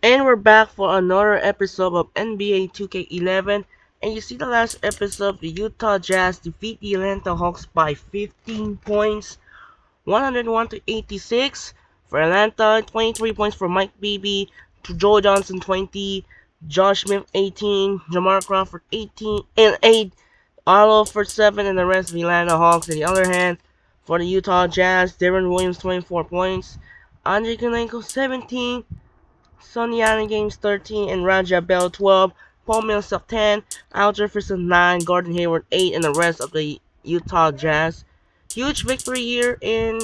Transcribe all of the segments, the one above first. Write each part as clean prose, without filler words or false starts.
And we're back for another episode of NBA 2K11. And you see the last episode, the Utah Jazz defeat the Atlanta Hawks by 15 points, 101 to 86. For Atlanta, 23 points for Mike Beebe, to Joe Johnson 20, Josh Smith 18, Jamar Crawford 18 and 8, Arlo for 7, and the rest of the Atlanta Hawks. On the other hand, for the Utah Jazz, Darren Williams 24 points, Andrei Kirilenko 17, Sonny Allen Games 13, and Raja Bell 12, Paul Millsap 10, Al Jefferson 9, Gordon Hayward 8, and the rest of the Utah Jazz. Huge victory here in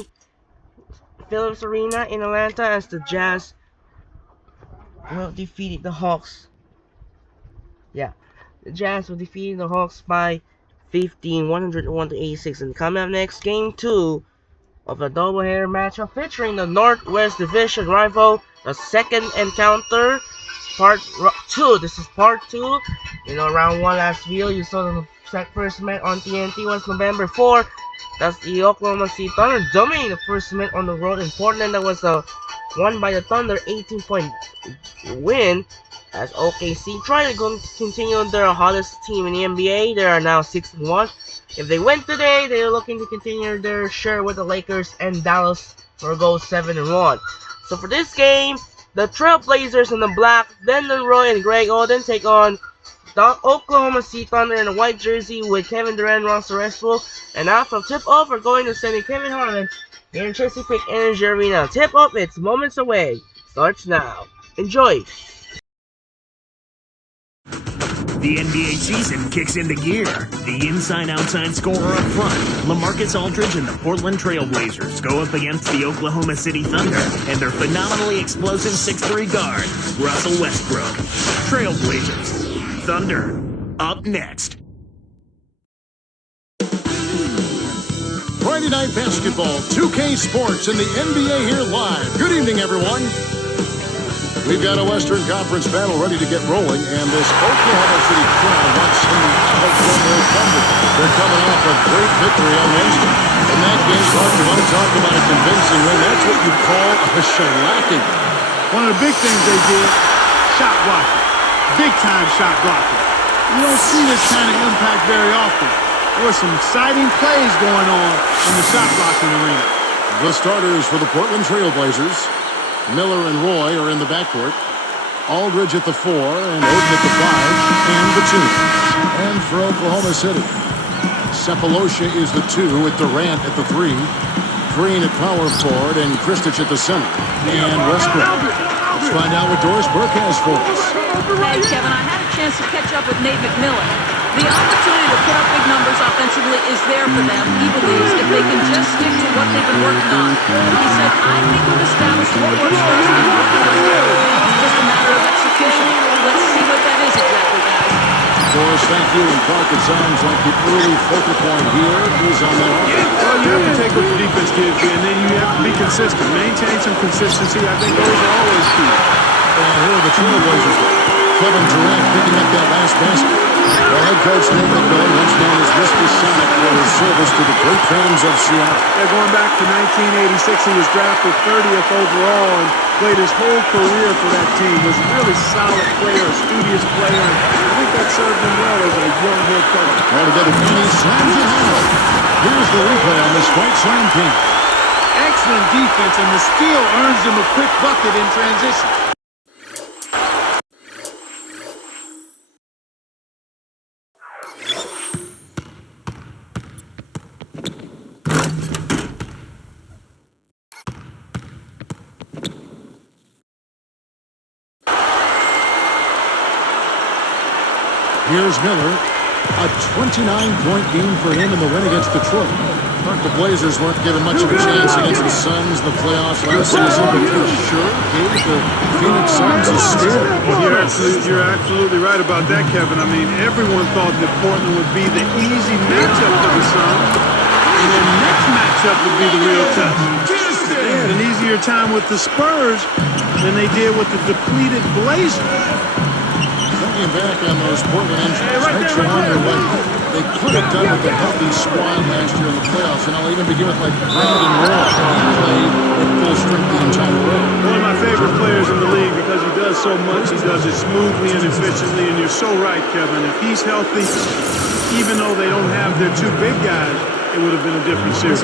Phillips Arena in Atlanta as the Jazz will defeat the Hawks. Yeah, the Jazz will defeat the Hawks by 15, 101 to 86. And coming up next, Game 2 of a doubleheader matchup featuring the Northwest Division rival, the second encounter, part 2. This is part 2. Round 1 last video, you saw the first match on TNT was November 4. That's the Oklahoma City Thunder dominating the first match on the road in Portland. That was won by the Thunder, 18-point win as OKC try to continue their hottest team in the NBA. They are now 6-1. If they win today, they are looking to continue their share with the Lakers and Dallas for go 7-1. So for this game, the Trailblazers in the black, Brandon Roy and Greg Oden take on the Oklahoma City Thunder in a white jersey with Kevin Durant, Russell Westbrook, and now from tip-off, we're going to send in Kevin Harlan here in Chesapeake Energy Arena. Tip-off, it's moments away. Starts now. Enjoy! The NBA season kicks into gear. The inside-outside scorer up front, LaMarcus Aldridge and the Portland Trailblazers go up against the Oklahoma City Thunder and their phenomenally explosive 6'3 guard, Russell Westbrook. Trailblazers, Thunder, up next. Friday Night Basketball, 2K Sports, and the NBA here live. Good evening, everyone. We've got a Western Conference battle ready to get rolling, and this Oklahoma City crowd wants some out from their Thunder. They're coming off a great victory on Wednesday. In that game, Mark, you want to talk about a convincing win? That's what you call a shellacking. One of the big things they did, shot blocking. Big-time shot blocking. You don't see this kind of impact very often. There were some exciting plays going on in the shot blocking arena. The starters for the Portland Trailblazers, Miller and Roy are in the backcourt. Aldridge at the 4, and Oden at the 5, and the 2. And for Oklahoma City, Sefolosha is the 2 with Durant at the 3. Green at power forward, and Kristich at the center. And Westbrook. Let's find out what Doris Burke has for us. Hey, Kevin, I had a chance to catch up with Nate McMillan. The opportunity to put up big numbers offensively is there for them, he believes, if they can just stick to what they've been working on. He said, I think we've established what works for us and what doesn't. It's just a matter of execution. Let's see what that is exactly, guys. Doris, thank you. And Clark, it sounds like the early focal point here is on that offense. Well, you have to take what the defense gives you, and then you have to be consistent. Maintain some consistency. I think those are always key. And here are the Trailblazers. Kevin Durant picking up that last basket. Well, head coach Nate McMillan, once known as Mr. Sonic, for his service to the great fans of Seattle. Yeah, going back to 1986, he was drafted 30th overall and played his whole career for that team. Was a really solid player, a studious player, and I think that served him well as a young head coach. All together, Kenny slams it home. Here's the replay on this right slam king. Excellent defense, and the steal earns him a quick bucket in transition. Here's Miller. A 29-point game for him in the win against Detroit. The Blazers weren't given much of a chance against the Suns in the playoffs last season, but for sure gave the Phoenix Suns a scare. You're absolutely right about that, Kevin. I mean, everyone thought that Portland would be the easy matchup for the Suns, and their next matchup would be the real test. They had an easier time with the Spurs than they did with the depleted Blazers. Thinking back on those Portland injuries, makes you wonder what They could have done with a healthy squad last year in the playoffs, and I'll even begin with like Brandon Roy. He played at full strength the entire way. One of my favorite players in the league because he does so much. He does it smoothly and efficiently, and you're so right, Kevin. If he's healthy, even though they don't have their two big guys, it would have been a different series.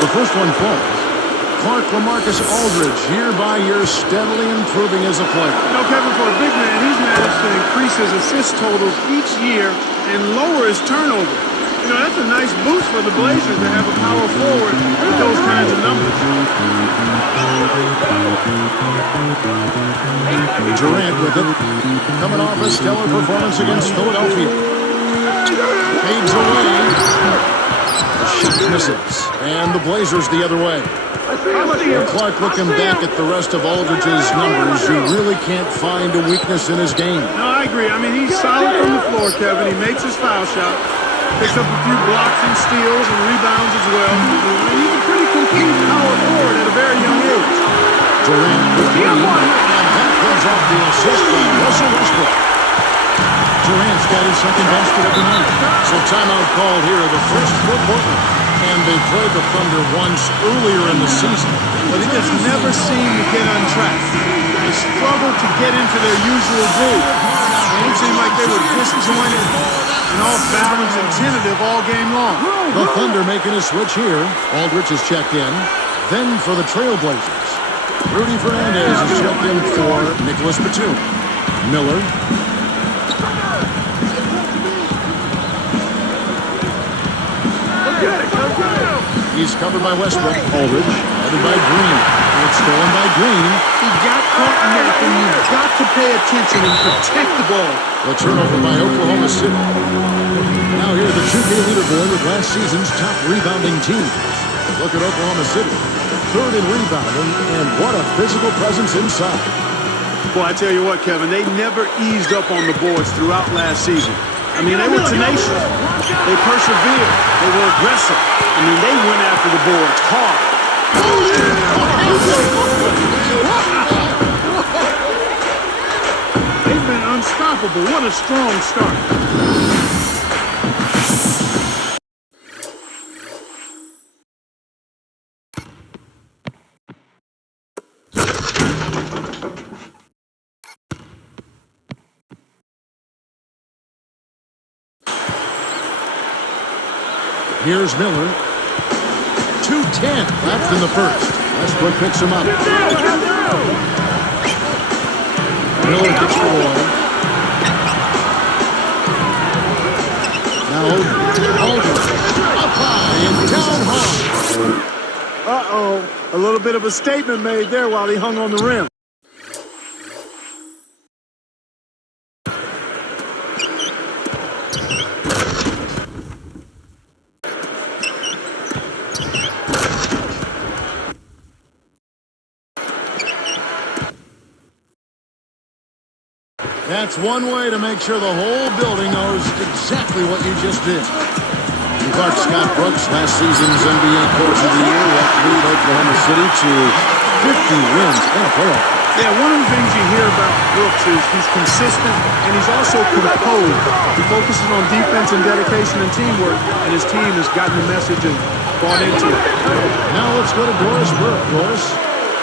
The first one falls. Clark LaMarcus Aldridge, year by year, steadily improving as a player. You know, Kevin, for a big man, he's managed to increase his assist totals each year and lower his turnover. You know, that's a nice boost for the Blazers to have a power forward with those kinds of numbers. Durant with it, coming off a stellar performance against Philadelphia. Fades away. Shot misses. And the Blazers the other way. Clark looking back at the rest of Aldridge's numbers, you really can't find a weakness in his game. No, I agree. I mean, he's solid from the floor, Kevin. He makes his foul shot, picks up a few blocks and steals and rebounds as well. And he's a pretty complete power forward at a very young age. Durant with the lead, and that comes off the assist by Russell Westbrook. Durant's got his second basket of the night. So timeout called here, the first for Portland. And they played the Thunder once earlier in the season. But they just never seem to get on track. They struggle to get into their usual groove. It seemed like they were disjointed and off balance and tentative all game long. The Thunder making a switch here. Aldridge is checked in. Then for the Trailblazers, Rudy Fernandez is checked in for Nicholas Batum. Miller. He's covered by Westbrook. Aldridge, headed by Green. It's stolen by Green. He got caught in that, and you've got to pay attention and protect the ball. The turnover by Oklahoma City. Now here's the 2K leaderboard with last season's top rebounding team. Look at Oklahoma City. Third in rebounding, and what a physical presence inside. Boy, I tell you what, Kevin, they never eased up on the boards throughout last season. I mean, they were tenacious. They persevered. They were aggressive. I mean, they went after the boards hard. They've been unstoppable. What a strong start. Here's Miller. 2:10 left in the first. Westbrook picks him up. Miller gets the ball. Now Aldridge up high and down hard. Uh-oh. A little bit of a statement made there while he hung on the rim. That's one way to make sure the whole building knows exactly what you just did. Clark Scott Brooks, last season's NBA Coach of the Year, helped lead Oklahoma City to 50 wins in a playoff. Yeah, one of the things you hear about Brooks is he's consistent and he's also composed. He focuses on defense and dedication and teamwork, and his team has gotten the message and bought into it. Now let's go to Doris Burke. Doris?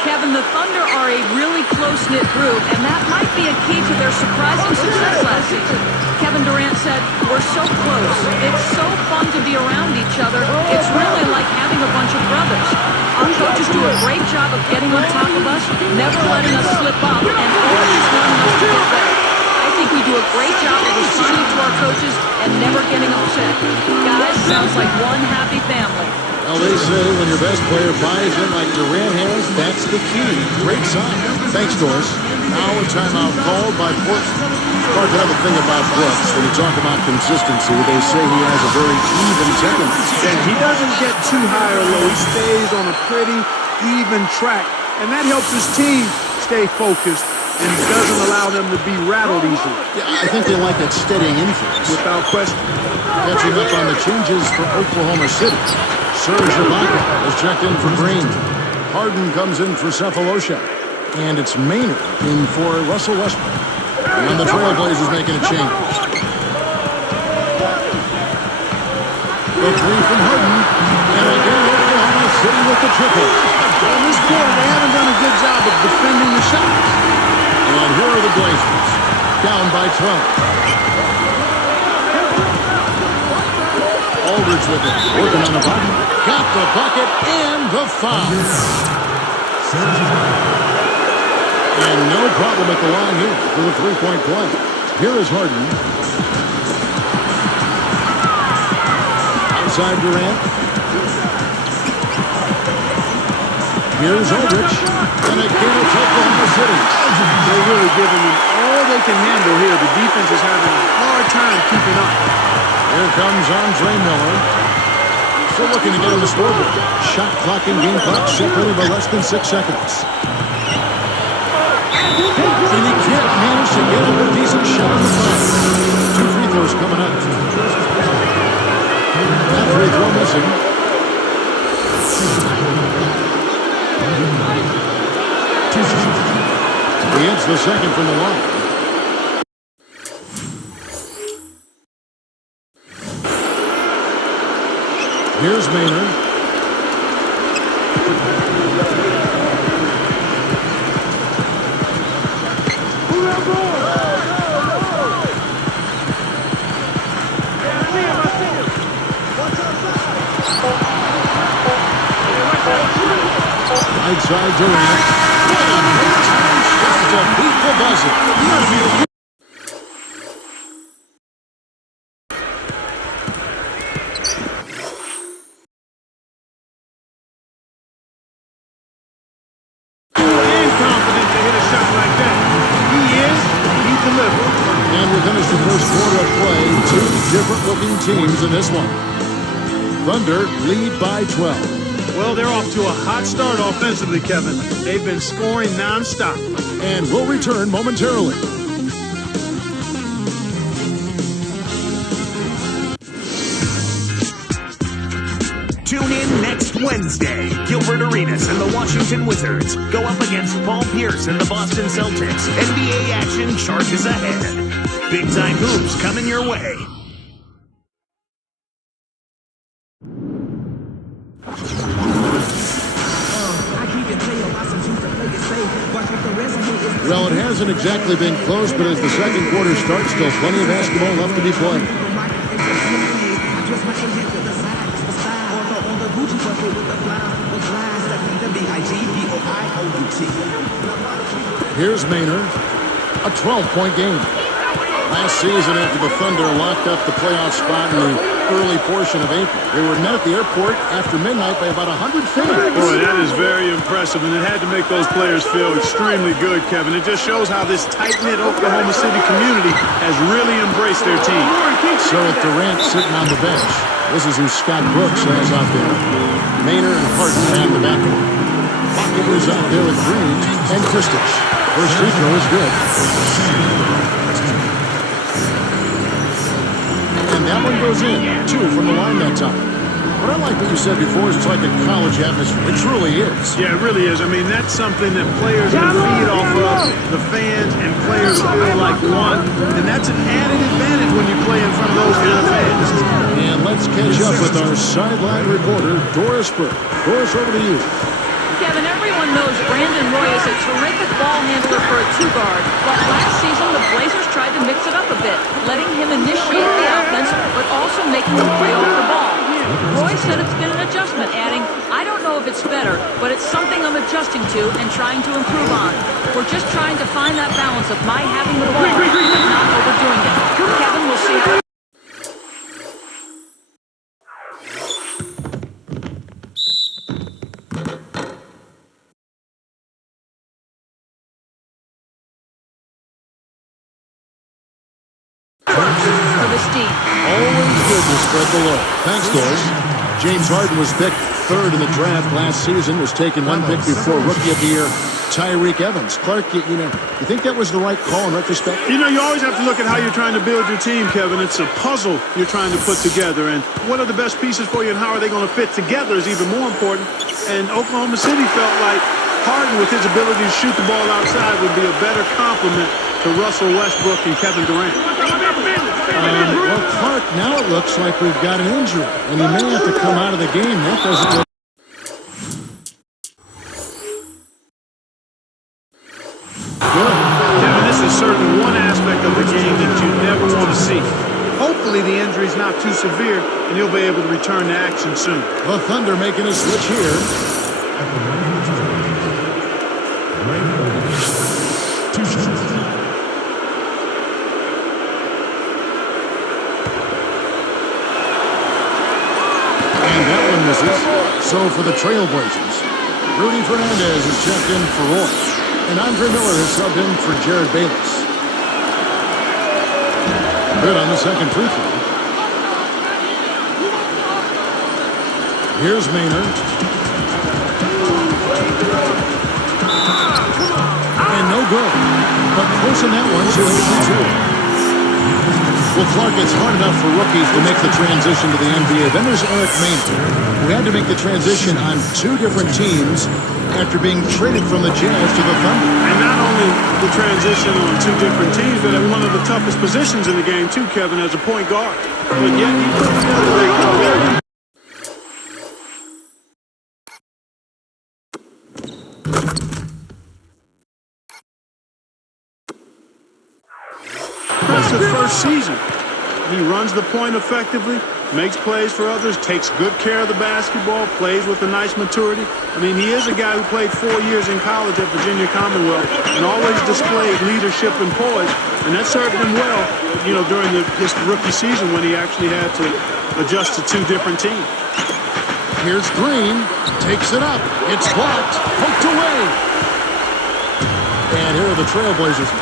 Kevin, the Thunder are a really close-knit group, and that might be a key to their surprising success last season. Kevin Durant said, "We're so close. It's so fun to be around each other. It's really like having a bunch of brothers. Our coaches do a great job of getting on top of us, never letting us slip up, and always wanting us to get better. I think we do a great job of responding to our coaches and never getting upset. Guys, sounds like one happy family." Well, they say when your best player buys in like Durant has, that's the key. Great sign. Thanks, Doris. Now a timeout called by Portland. Clark, another thing about Brooks, when you talk about consistency, they say he has a very even temperament. And he doesn't get too high or low. He stays on a pretty even track. And that helps his team stay focused and doesn't allow them to be rattled easily. Yeah, I think they like that steadying influence. Without question. Catching up on the changes for Oklahoma City. Serge Ibaka is checked in for Green. Harden comes in for Cephalosha. And it's Maynard in for Russell Westbrook. And the Trailblazers making a change. The three from Harden. And again, Oklahoma City with the triple. On this quarter, they haven't done a good job of defending the shots. And here are the Blazers, down by 12. Aldridge with it, working on the button. Got the bucket and the foul. And no problem at the line here for the three-point play. Here is Harden. Outside Durant. Here's Aldridge. And again it's Oklahoma City. They're really giving them all they can handle here. The defense is having a hard time keeping up. Here comes Andre Miller. Still looking to get on the scoreboard. Shot clock and game clock separated by less than 6 seconds. And he can't manage to get a decent shot on the front. 2 free throws coming up. That free throw missing. He hits the second from the line. Here's Maynard. Right side Durant. Shot to beat the buzzer. And we finish the first quarter of play. 2 different-looking teams in this one. Thunder lead by 12. Well, they're off to a hot start offensively, Kevin. They've been scoring nonstop. And we'll return momentarily. Tune in next Wednesday. Gilbert Arenas and the Washington Wizards go up against Paul Pierce and the Boston Celtics. NBA action charges ahead. Big-time hoops coming your way. Well, it hasn't exactly been close, but as the second quarter starts, still plenty of basketball left to be played. Here's Maynard, a 12-point game. Last season, after the Thunder locked up the playoff spot in the early portion of April, they were met at the airport after midnight by about 100 fans. Boy, that is very impressive, and it had to make those players feel extremely good, Kevin. It just shows how this tight-knit Oklahoma City community has really embraced their team. So with Durant sitting on the bench, this is who Scott Brooks has out there. Maynard and Harden man the backcourt. Pocket was out there with Green and Kristich. First free throw is good. And that one goes in. 2 from the line that time. What I like what you said before is it's like a college atmosphere. It truly is. Yeah, it really is. I mean, that's something that players can feed off of. The fans and players feel like one. And that's an added advantage when you play in front of those kind of fans. And let's catch up with our sideline reporter, Doris Burke. Doris, over to you. Kevin, everyone knows Brandon Roy is a terrific ball handler for a 2-guard, but last season the Blazers tried to mix it up a bit, letting him initiate the offense, but also making him play off the ball. Roy said it's been an adjustment, adding, "I don't know if it's better, but it's something I'm adjusting to and trying to improve on. We're just trying to find that balance of my having the ball and not overdoing it." Kevin, we'll see how for this team. Always good to spread the load. Thanks, Doris. James Harden was picked 3rd in the draft last season, was taken 1 pick before Rookie of the Year Tyreke Evans. Clark, you think that was the right call in retrospect? You know, you always have to look at how you're trying to build your team, Kevin. It's a puzzle you're trying to put together, and what are the best pieces for you and how are they going to fit together is even more important. And Oklahoma City felt like Harden, with his ability to shoot the ball outside, would be a better complement to Russell Westbrook and Kevin Durant. Well, Clark, now it looks like we've got an injury, and he may have to come out of the game. That doesn't look good. Kevin, this is certainly one aspect of the game that you never want to see. Hopefully the injury's not too severe, and he'll be able to return to action soon. The Thunder making a switch here. So for the Trailblazers, Rudy Fernandez is checked in for Roy, and Andre Miller has subbed in for Jared Bayless. Good on the second free throw. Here's Maynard. And no good, but close in that one, so it's 2-2. Well, Clark, it's hard enough for rookies to make the transition to the NBA. Then there's Eric Maynard, who had to make the transition on two different teams after being traded from the Jazz to the Thunder. And not only the transition on two different teams, but at one of the toughest positions in the game, too, Kevin, as a point guard. But yet he put together a very... impressive first season. He runs the point effectively, makes plays for others, takes good care of the basketball, plays with a nice maturity. I mean, he is a guy who played 4 years in college at Virginia Commonwealth and always displayed leadership and poise, and that served him well, you know, during his rookie season when he actually had to adjust to two different teams. Here's Green, takes it up, it's blocked, poked away. And here are the Trailblazers.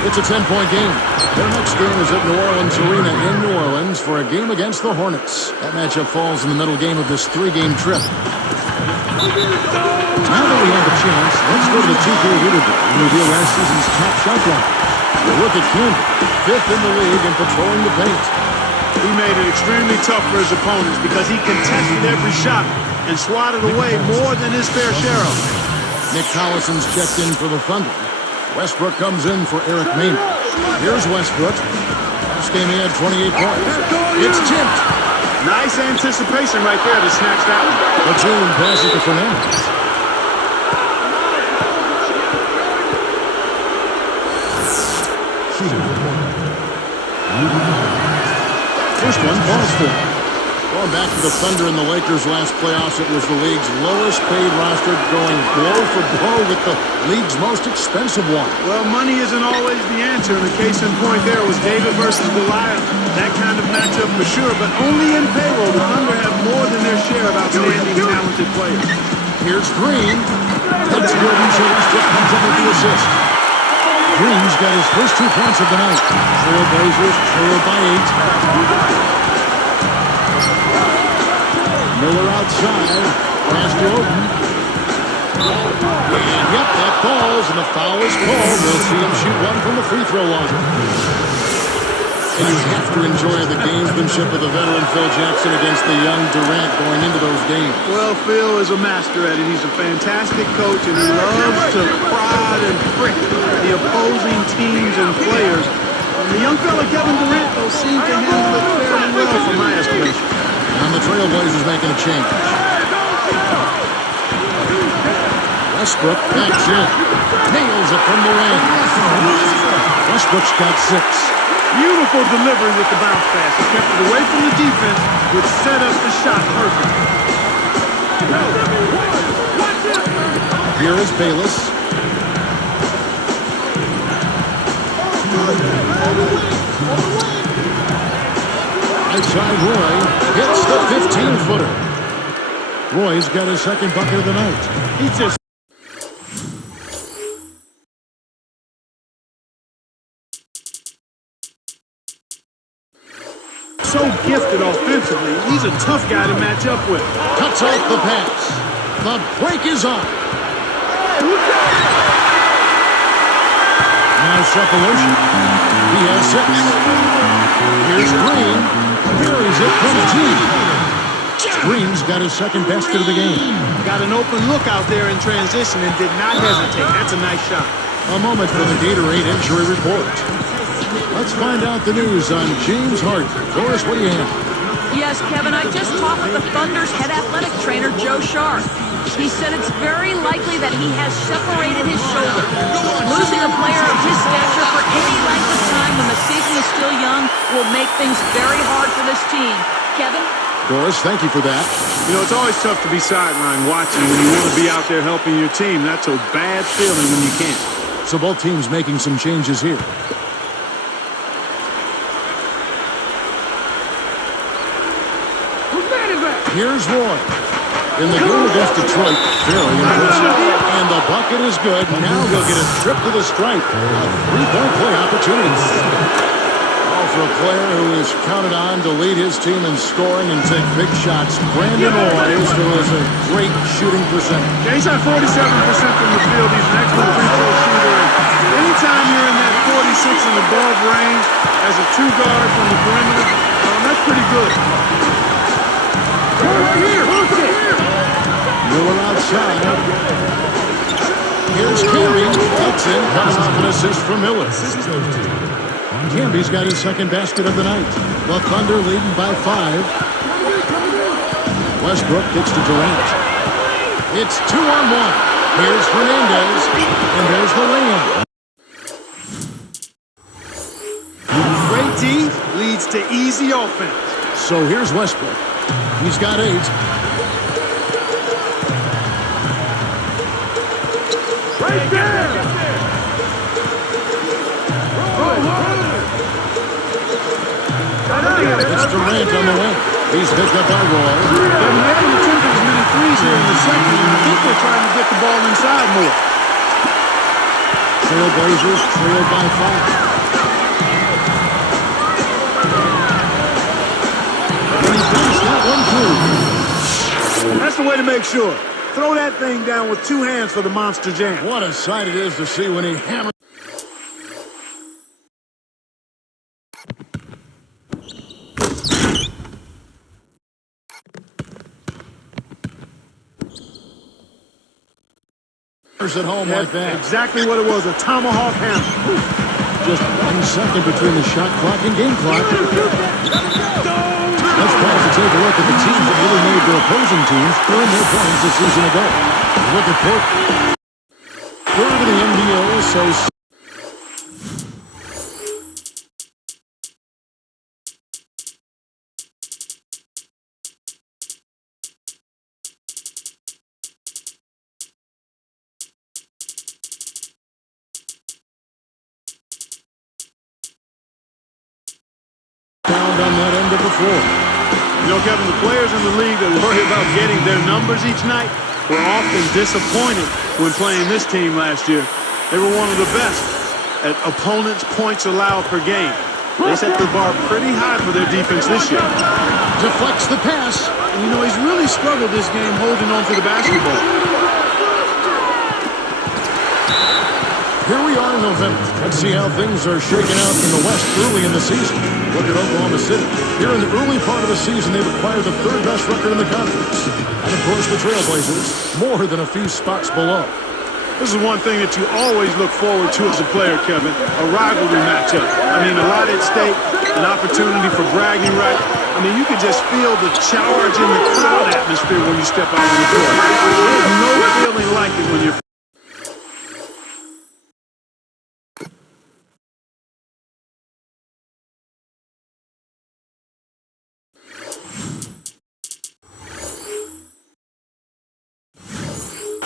It's a 10-point game. Their next game is at New Orleans Arena in New Orleans for a game against the Hornets. That matchup falls in the middle game of this 3-game trip. Now that we have a chance, let's go to the 2K leaderboard and reveal last season's top shot blockers. We'll look at Campbell, 5th in the league in patrolling the paint. He made it extremely tough for his opponents because he contested every shot and swatted away more than his fair share of them. Nick Collison's checked in for the Thunder. Westbrook comes in for Eric Maynard. Here's Westbrook. Last game he had 28 points. It's tipped. Nice anticipation right there to snatch that one. Batum passes to Fernandez. First one falls for. Going back to the Thunder and the Lakers last playoffs, it was the league's lowest paid roster, going blow for blow with the league's most expensive one. Well, money isn't always the answer, and the case in point there was David versus Goliath. That kind of matchup for sure, but only in payroll. The Thunder have more than their share of outstanding, talented players. Here's Green. That's good, and so Westbrook comes up with the assist. Green's got his first 2 points of the night. Trailblazers trail by 8. Miller outside, pass to Oden. And yep, that falls, and the foul is called. We'll see him shoot one from the free throw line. And you have to enjoy the gamesmanship of the veteran Phil Jackson against the young Durant going into those games. Well, Phil is a master at it. He's a fantastic coach, and he loves to prod and prick the opposing teams and players. And the young fella Kevin Durant, though, seemed to handle it fairly well from my estimation. And the Trailblazers making a change. Westbrook backs in. Nails it from the rim. Westbrook's got 6. Beautiful delivery with the bounce pass. He kept it away from the defense, which set up the shot perfect. Here is Bayless. Outside Roy hits the 15-footer. Roy's got his second bucket of the night. He just so gifted offensively. He's a tough guy to match up with. Cuts off the pass. The break is on. Now separation. He has 6. Here's Green. Carries it from the team. Green's got his second basket of the game. Got an open look out there in transition and did not hesitate. That's a nice shot. A moment for the Gatorade injury report. Let's find out the news on James Harden. Doris, what do you have? Yes, Kevin, I just talked with the Thunder's head athletic trainer, Joe Sharp. He said it's very likely that he has separated his shoulder. Losing a player of his stature for any length of time when the season is still young will make things very hard for this team. Kevin? Doris, thank you for that. You know, it's always tough to be sidelined watching when you want to be out there helping your team. That's a bad feeling when you can't. So both teams making some changes here. Here's Roy. In the game against Detroit, very impressive. And the bucket is good. Now he'll get a trip to the stripe. A three-point play opportunity. All for a player who is counted on to lead his team in scoring and take big shots. Brandon Roy is a great shooting percentage. Yeah, he's at 47% from the field. He's an excellent free-throw shooter. And anytime you're in that 46 and above range as a two-guard from the perimeter, that's pretty good. Miller outside. Here's Camby. That's in. Comes off an assist from Miller. Camby's got his second basket of the night. The Thunder leading by 5. Westbrook kicks to Durant. It's 2-on-1. Here's Hernandez. And there's the layup. Great D leads to easy offense. So here's Westbrook. He's got 8. Right there! It's Durant on the wing. He's picked up by Roy. They're able to attempt as many threes here in the second, and I think they're trying to get the ball inside more. Trailblazers trailed by 5. And he dumps that one through. That's the way to make sure. Throw that thing down with 2 hands for the monster jam. What a sight it is to see when he hammers. At home like that. Exactly what it was, a tomahawk hammer. Just 1 second between the shot clock and game clock. Let's pause to take a look at the teams that really made their opposing teams earn their points a season ago. Look at Portland. Third in the NBA, so... Found on that end of the floor. You know, Kevin, the players in the league that worry about getting their numbers each night were often disappointed when playing this team last year. They were one of the best at opponents' points allowed per game. They set the bar pretty high for their defense this year. Deflects the pass. And, you know, he's really struggled this game holding on to the basketball. Here we are in November. Let's see how things are shaking out in the West early in the season. Look at Oklahoma City. Here in the early part of the season, they've acquired the 3rd best record in the conference. And, of course, the Trailblazers, more than a few spots below. This is one thing that you always look forward to as a player, Kevin, a rivalry matchup. I mean, a lot at stake, an opportunity for bragging rights. I mean, you can just feel the charge in the crowd atmosphere when you step out on the court. There's no feeling like it when you're...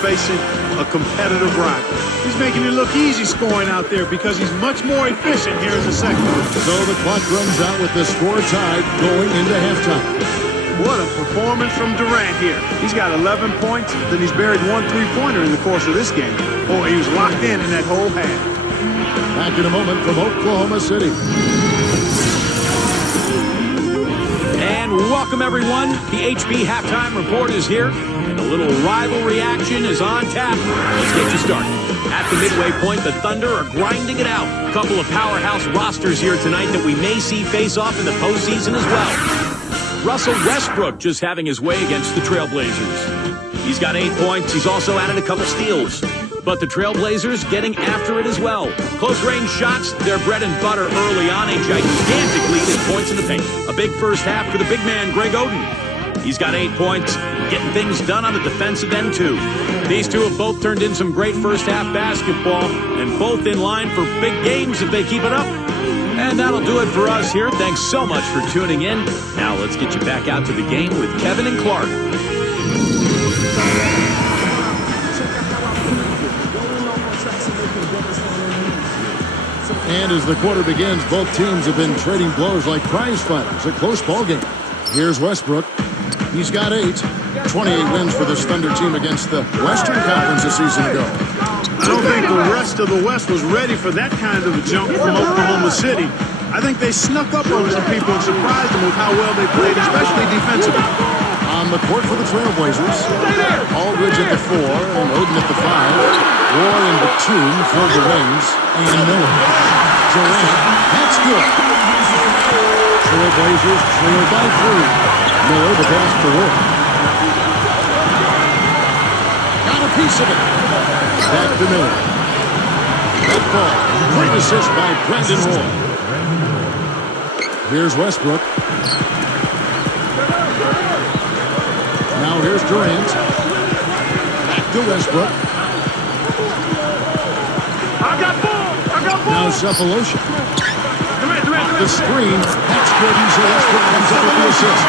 facing a competitive rival. He's making it look easy scoring out there because he's much more efficient here in the second. So the clock runs out with the score tied going into halftime. What a performance from Durant here. He's got 11 points, then he's buried 1 3-pointer in the course of this game. Boy, he was locked in that whole half. Back in a moment from Oklahoma City. And welcome, everyone. The HB Halftime Report is here, and a little rivalry action is on tap. Let's get you started. At the midway point, the Thunder are grinding it out. A couple of powerhouse rosters here tonight that we may see face off in the postseason as well. Russell Westbrook just having his way against the Trailblazers. He's got 8 points. He's also added a couple steals. But the Trailblazers getting after it as well. Close-range shots, their bread and butter early on. A gigantic lead in points in the paint. A big first half for the big man, Greg Oden. He's got 8 points, getting things done on the defensive end, too. These two have both turned in some great first-half basketball, and both in line for big games if they keep it up. And that'll do it for us here. Thanks so much for tuning in. Now let's get you back out to the game with Kevin and Clark. And as the quarter begins, both teams have been trading blows like prize fighters. A close ball game. Here's Westbrook. He's got 8. 28 wins for this Thunder team against the Western Conference a season ago. I don't think the rest of the West was ready for that kind of a jump from Oklahoma City. I think they snuck up on some people and surprised them with how well they played, especially defensively. On the court for the Trailblazers, Aldridge at the 4 and Oden at the 5. Roy and Batum fill the wings, and Miller. Durant, that's good. Trailblazers trail by 3. Miller the pass to Roy. Got a piece of it. Back to Miller. That ball. Great assist by Brandon Roy. Here's Westbrook. Now here's Durant. Back to Westbrook. Now Cephalosha. The screen. That's good. So Westbrook comes up with the assist.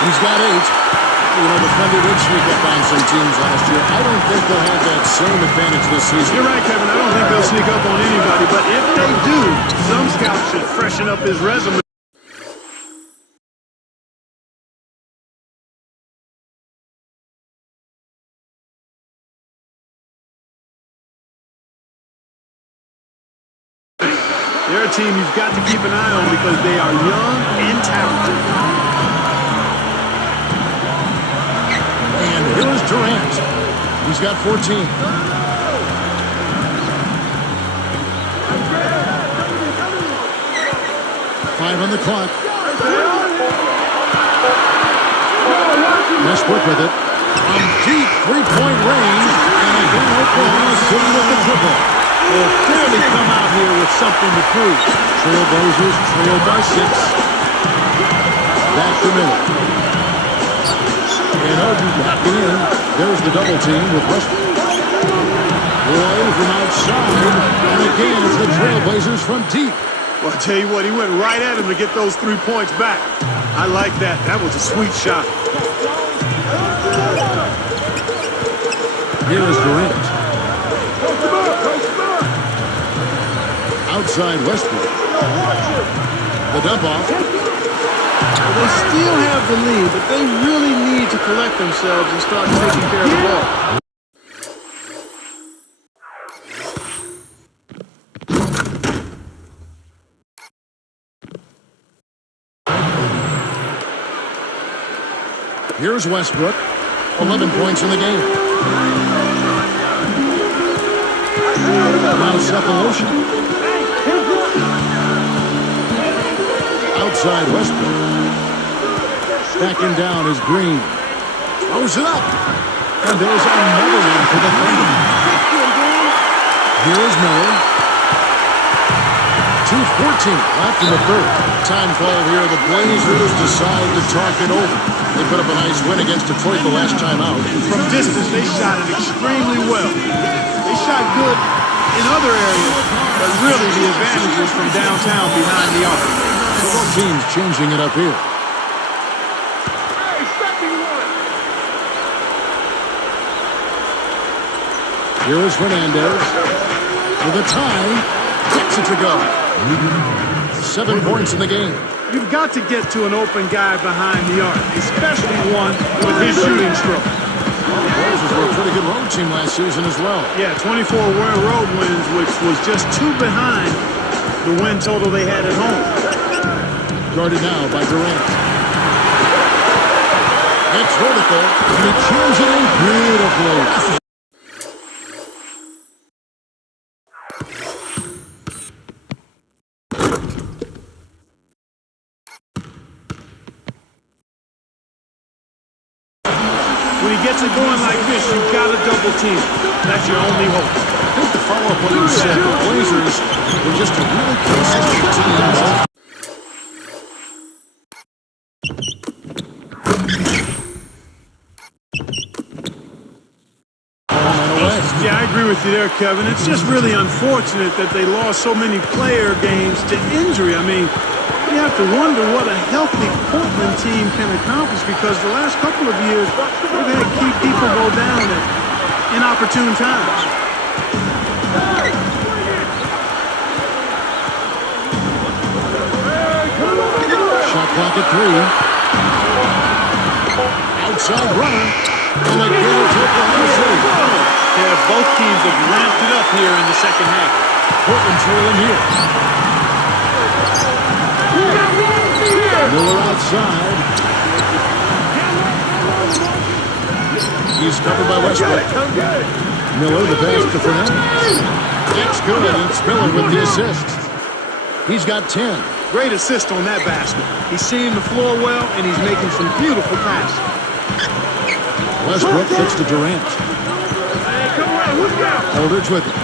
He's got 8. You know, the Thunder did sneak up on some teams last year. I don't think they'll have that same advantage this season. You're right, Kevin. I don't think they'll sneak up on anybody. But if they do, some scouts should freshen up his resume. They're a team you've got to keep an eye on because they are young and talented. And here's Durant. He's got 14. 5 on the clock. Westbrook with it. From deep three-point range. And again, Oklahoma City with the triple. They'll clearly come out here with something to prove. Trailblazers trail by 6. Back to Miller. And Oden backing in. There's the double team with Westbrook. Roy from outside. And again, it's the Trailblazers from deep. Well, I tell you what, he went right at him to get those 3 points back. I like that. That was a sweet shot. Here is Durant. Outside Westbrook. The dump off. Well, they still have the lead, but they really need to collect themselves and start taking care of the ball. Here's Westbrook. 11 points in the game. Now Cephalosha. Outside Westbrook. Backing down is Green. Throws it up. And there's another one for the Thunder. Here is Miller. 2:14 left in the third. Time call here. The Blazers decide to talk it over. They put up a nice win against Detroit the last time out. From distance, they shot it extremely well. They shot good in other areas, but really the advantage was from downtown behind the arc. So both teams changing it up here. Here is Fernandez with a tie. Gets it to go. 7 points in the game. You've got to get to an open guy behind the arc, especially one with his shooting stroke. The Blazers were a pretty good road team last season as well. Yeah, 24 road wins, which was just 2 behind the win total they had at home. Guarded now by Durant. It's vertical, and he jams it in beautifully. double team. That's your only hope. I think to follow up what you said, the Blazers were just a really consistent team. Yeah, I agree with you there, Kevin. It's just really unfortunate that they lost so many player games to injury. I mean, you have to wonder what a healthy Portland team can accomplish because the last couple of years, they've had key people go down at inopportune times. Shot clock at 3. Outside runner. And again, it's Oklahoma City. Yeah, both teams have ramped it up here in the second half. Portland trailing here. Miller outside. He's covered by Westbrook. Miller, the pass to Fernandez. It's good, and it's Miller with the assist. He's got 10. Great assist on that basket. He's seeing the floor well, and he's making some beautiful passes. Westbrook fits to Durant. Aldridge with it.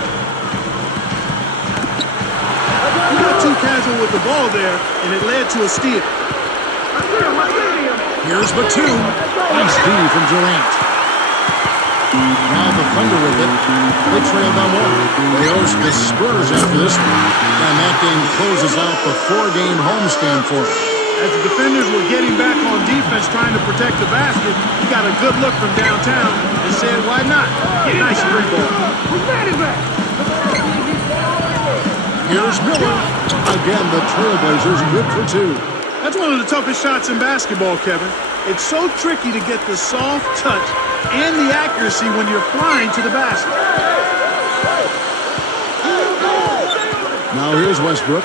He got too casual with the ball there, and it led to a steal. Here's Batum. Nice D from Durant. Now the Thunder with it. They trail by 1. They host the Spurs after this one. And that game closes out the 4-game homestand for them. As the defenders were getting back on defense trying to protect the basket, he got a good look from downtown and said, why not? Nice free ball. Here's Miller. Again, the Trailblazers good for 2. That's one of the toughest shots in basketball, Kevin. It's so tricky to get the soft touch and the accuracy when you're flying to the basket. Now here's Westbrook.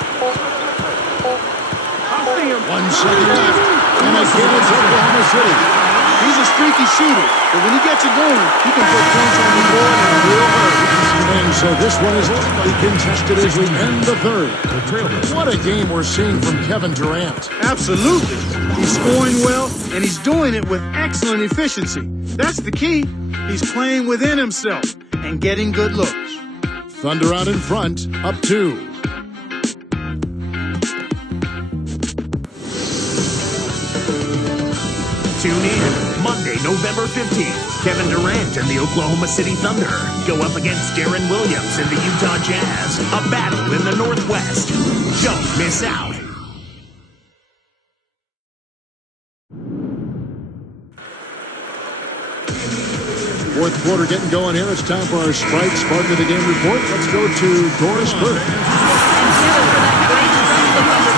1 second left. And again, it's Oklahoma City. He's a streaky shooter, but when he gets it going, he can put points on the board in a real hurry. And so this one is lightly contested as we end the third. What a game we're seeing from Kevin Durant. Absolutely. He's scoring well, and he's doing it with excellent efficiency. That's the key. He's playing within himself and getting good looks. Thunder out in front, up 2. Tune in Monday, November 15th. Kevin Durant and the Oklahoma City Thunder go up against Darren Williams and the Utah Jazz. A battle in the Northwest. Don't miss out. Fourth quarter getting going here. It's time for our Sprite Spark of the Game report. Let's go to Doris Burke.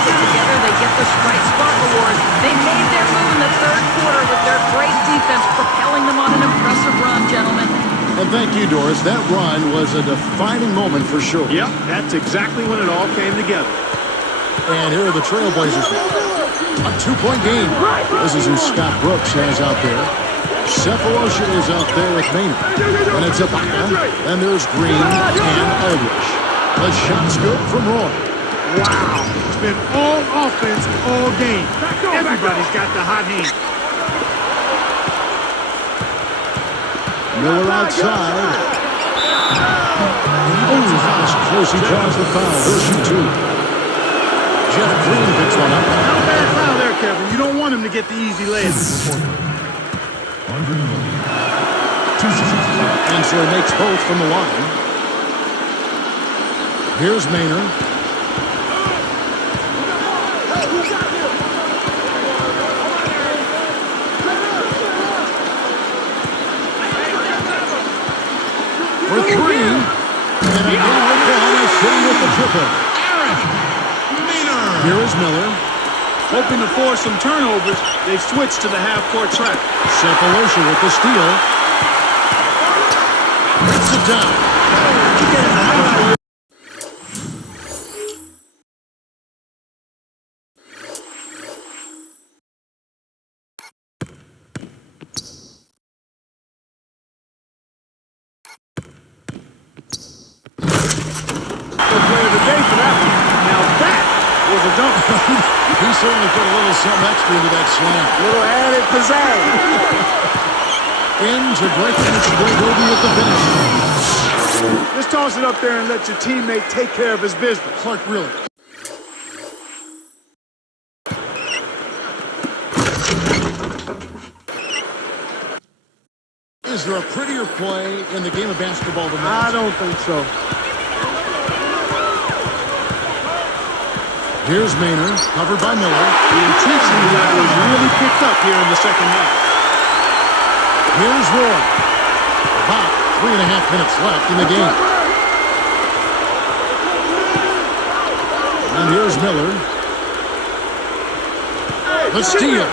Together, they get the Sprite Spark Award. They made their move in the third quarter with their great defense, propelling them on an impressive run, gentlemen. And thank you, Doris. That run was a defining moment for sure. Yep, that's exactly when it all came together. And here are the Trailblazers. A 2-point game. This is who Scott Brooks has out there. Cephalosha is out there with Maynard. And it's Ibaka. And there's Green and Aldridge. The shot's good from Roy. Wow, it's been all offense all game. Everybody's got the hot hand. Miller outside. Oh, that's close. He draws the foul. He'll shoot 2. Jeff Green picks one up. Not a bad foul there, Kevin. You don't want him to get the easy layup. And so he makes both from the line. Here's Maynard. For 3. And again, Oklahoma City with the triple. Here is Miller. Hoping to force some turnovers, they've switched to the half-court track. Cephalosha with the steal. Brings it down. Player of the day for that one. Now that was a dunk. He certainly put a little something extra into that slam. Little added pizzazz. in to break it. It's Greg Oden at the finish. Just toss it up there and let your teammate take care of his business. Clark really. Is there a prettier play in the game of basketball than that? I don't think so. Here's Maynard, covered by Miller. The intensity level is really picked up here in the second half. Here's Roy. About 3.5 minutes left in the game. And here's Miller. The steal.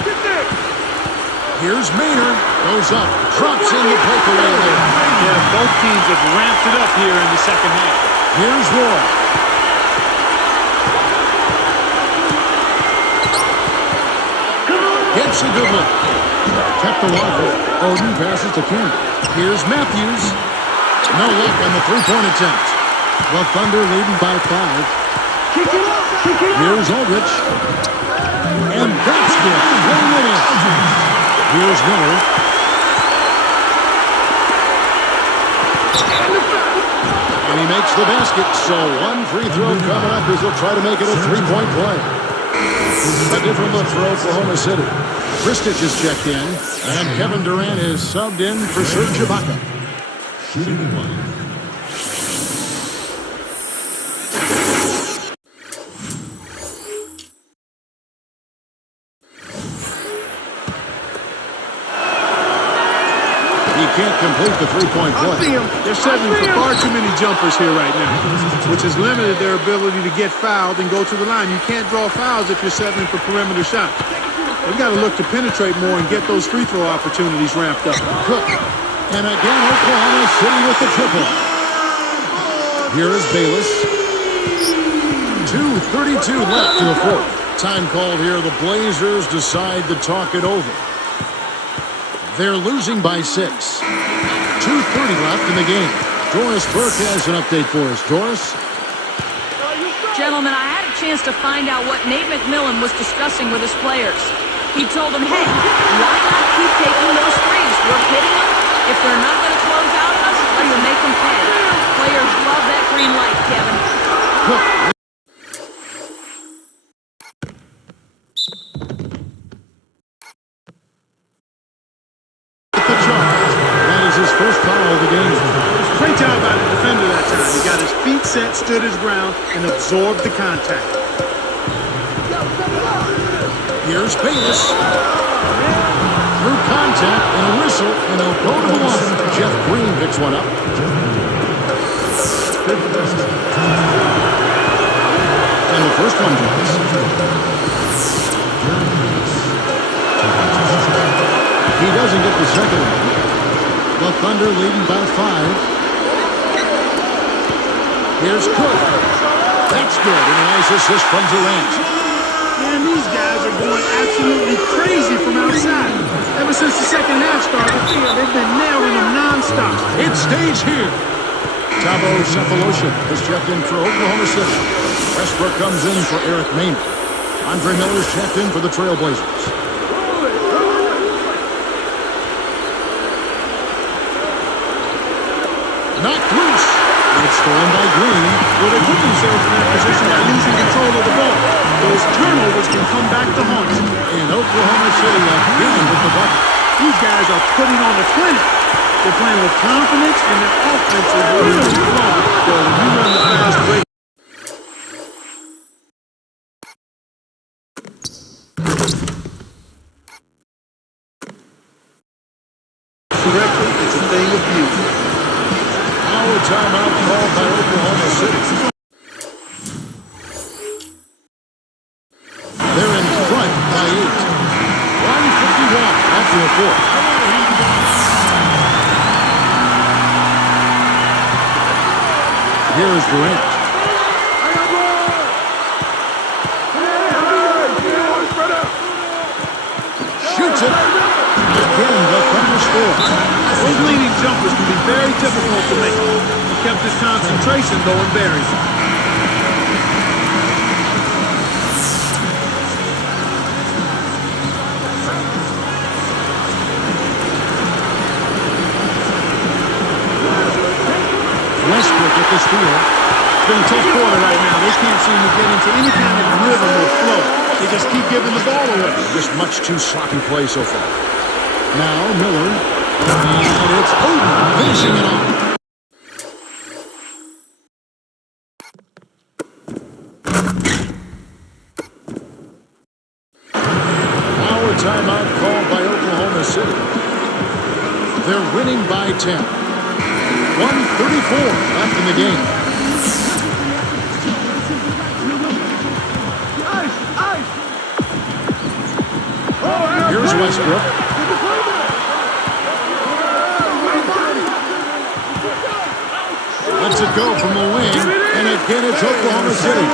Here's Maynard. Goes up. Drops in the breakaway there. Yeah, both teams have ramped it up here in the second half. Here's Roy. Gets a good look. Kept the water. Oden passes to King. Here's Matthews. No luck on the three-point attempt. The Thunder leading by 5. Here's Aldrich. And that's good. Laying it in. Here's Miller. And he makes the basket. So one free throw coming up as they'll try to make it a three-point play. A different look for Oklahoma City. Kristich is checked in, and Kevin Durant is subbed in for Serge Ibaka. Shooting one. He can't complete the three-point play. They're settling for far too many jumpers here right now, which has limited their ability to get fouled and go to the line. You can't draw fouls if you're settling for perimeter shots. They've got to look to penetrate more and get those free throw opportunities ramped up. Cook. And again, Oklahoma City with the triple. Here is Bayless. 2:32 left in the fourth. Time called here. The Blazers decide to talk it over. They're losing by 6. 2:30 left in the game. Doris Burke has an update for us. Doris? Gentlemen, I had a chance to find out what Nate McMillan was discussing with his players. He told them, hey, why not keep taking those threes? We're hitting them. If they're not going to close out on us, well, you make them pay. Players love that green light, Kevin. Cook. The charge. That is his first foul of the game. Great job by the defender that time. He got his feet set, stood his ground, and absorbed the contact. Here's Bayless. Through contact and a whistle, and they'll go to the line. Jeff Green picks one up. And the first one drops. He doesn't get the second one. The Thunder leading by 5. Here's Cook. That's good. And a nice assist from Durant. Man, these guys are going absolutely crazy from outside. Ever since the second half started, they've been nailing them nonstop. It stays here. Tabo Cephalosha is checked in for Oklahoma City. Westbrook comes in for Eric Maynard. Andre Miller's checked in for the Trailblazers. Knocked loose. It's stolen by Green. Well, they put themselves in that position by losing control of the ball. Those turnovers can come back to haunt them. And Oklahoma City again with the bucket. These guys are putting on the clinic. They're playing with confidence, and their offense is really flowing. So when you run the fast break correctly, it's a thing of beauty. Our timeout called by Oklahoma City. They're in front by 8. 151 after a fourth. Here's Durant. Shoots it. Again, the Thunder score. Those leading jumpers can be very difficult to make. He kept his concentration going buried. get the steal. It's been a tough quarter right now. They can't seem to get into any kind of rhythm or flow. They just keep giving the ball away. Just much too sloppy play so far. Now Miller. And it's Odin finishing it off. Our timeout called by Oklahoma City. They're winning by 10. 1:34 left in the game. Here's Westbrook. Lets it go from the wing, and again it's Oklahoma City.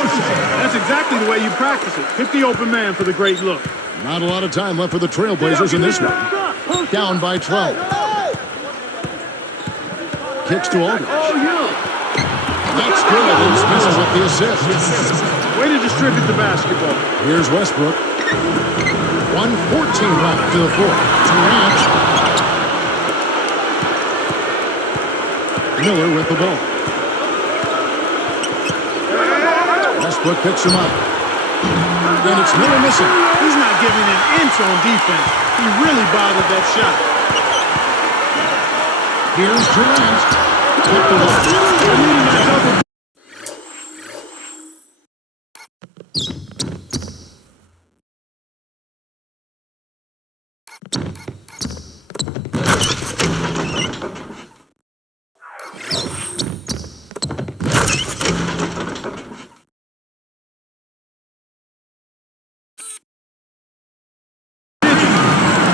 That's exactly the way you practice it. Hit the open man for the great look. Not a lot of time left for the Trailblazers in this one. Down by 12. Kicks to Aldridge. That's good. And Smith with the assist. Way to distribute the basketball. Here's Westbrook. 1:14 left to the fourth. Durant. Miller with the ball. Westbrook picks him up. And it's Miller missing. He's not giving an inch on defense. He really bothered that shot. Here's Durant. Took the ball.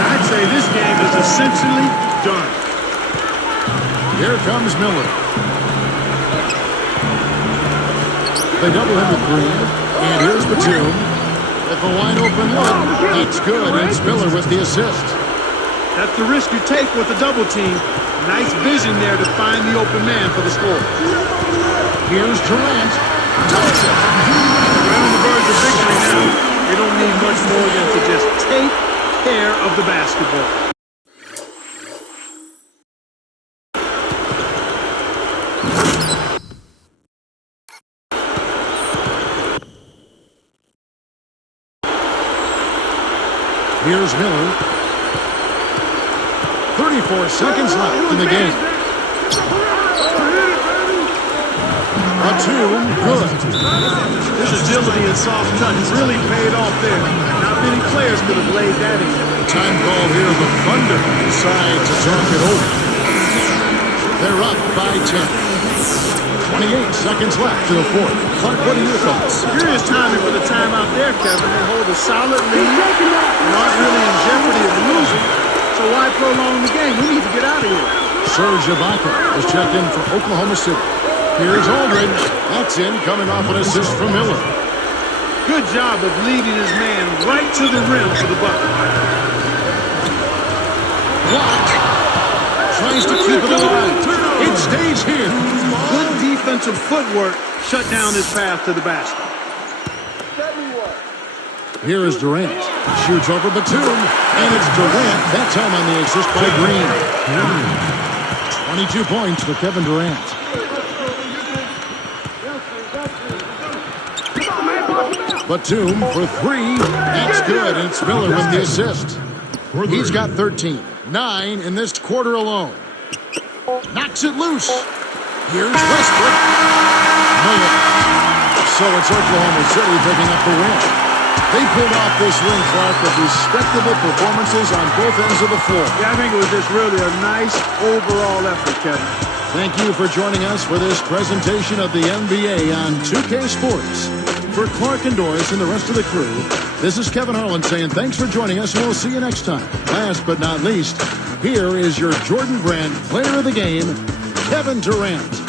I'd say this game is essentially done. Here comes Miller. They double him with Green. And here's Batum. With a wide open look. That's good. It's Miller with the assist. That's the risk you take with a double team. Nice vision there to find the open man for the score. Here's Durant. They're on the verge of victory now. They don't need much more than to just take care of the basketball. Here's Miller. 34 seconds left in the game. Batum, good. His agility and soft touch really paid off there. Not many players could have laid that in. Time call here. The Thunder decide to talk it over. They're up by 10. 28 seconds left to the fourth. Clark, what are your thoughts? Curious timing for the timeout there, Kevin. They hold a solid lead. Not really in jeopardy of losing. So why prolong the game? We need to get out of here. Serge Ibaka is checked in for Oklahoma City. Here's Aldridge. That's in, coming off an assist from Miller. Good job of leading his man right to the rim for the bucket. Blocked. Tries to keep it alive. It stays here. Good defensive footwork shut down his path to the basket. Here is Durant. Shoots over Batum. And it's Durant. That time on the assist by Green. 22 points for Kevin Durant. Batum for three. That's good. And it's Miller with the assist. He's got 13. 9 in this quarter alone. Knocks it loose. Here's Westbrook. Miller. So it's Oklahoma City picking up the win. They pulled off this win, Clark, with respectable performances on both ends of the floor. Yeah, I think it was just really a nice overall effort, Kevin. Thank you for joining us for this presentation of the NBA on 2K Sports. For Clark and Doris and the rest of the crew, this is Kevin Harlan saying thanks for joining us, and we'll see you next time. Last but not least, here is your Jordan Brand Player of the Game, Kevin Durant.